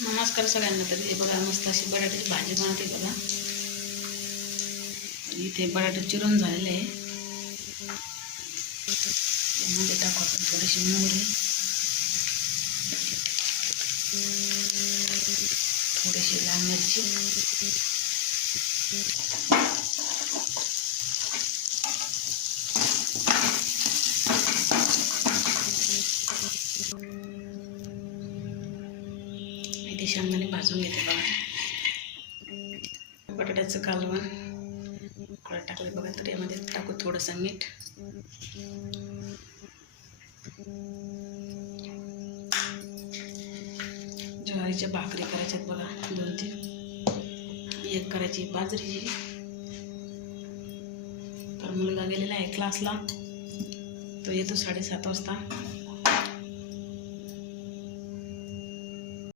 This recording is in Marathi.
नमस्कार सगळ्यांना. तर हे बघा मस्त अशी बटाट्याची भाजी बनवते बघा. इथे बटाटे चिरून झालेले आहे. मध्ये टाकू आपण थोडीशी मोहरी, थोडीशी लाल मिरची, इथे शेंगदाणे भाजून घेते बघा. बटाट्याचं कालवण थोडं टाकले बघा. तर यामध्ये टाकू थोडंसं मीठ, ज्वारीच्या भाकरी करायच्यात बघा 2-3. एक करायची बाजरीची. तर मुलगा गेलेला आहे क्लासला, तो येतो 7:30 वाजता.